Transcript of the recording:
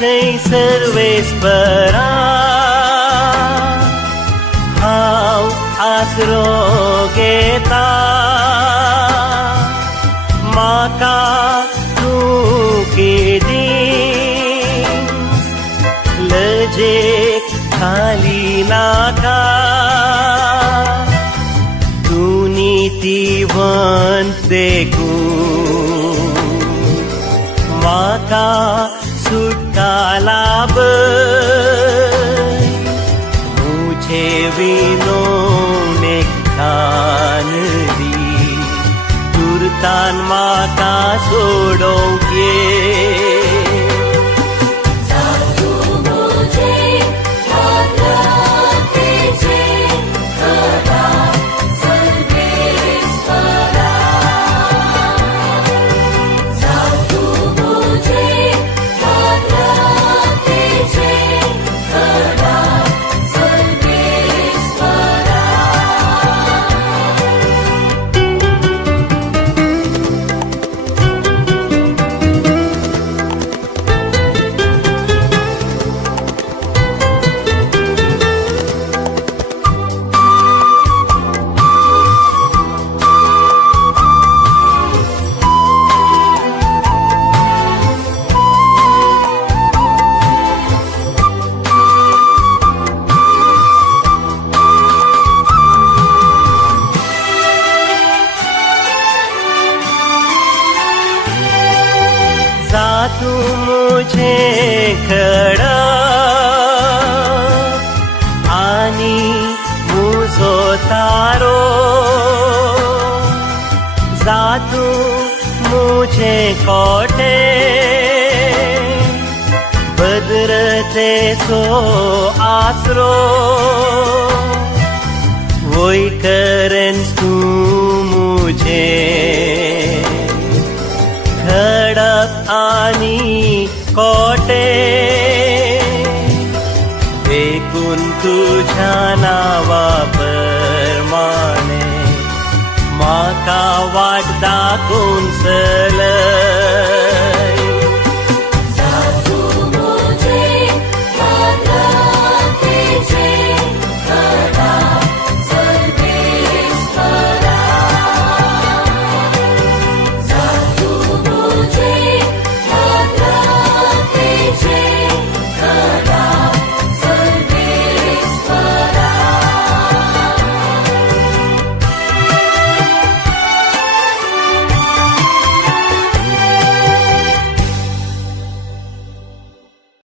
थंय सर्वेस्परा हांव आसरो घेता म्हाका तूं केदीस लजेक खाली नाका तूं नितीवंत देखून म्हाका सुटका लाभय मुझे विनोवन एक खान दी तुर्तान म्हाका सोडोंक ये जा तू मुझे खड़ा आनी मुझो तारो जा तू मुझे कोटे बदरते सो आसरो वही करन तू मुझे खडप आनी कोटे देखून तुझ्या नावा प्रमाणे म्हाका वाट दाखोवन चलय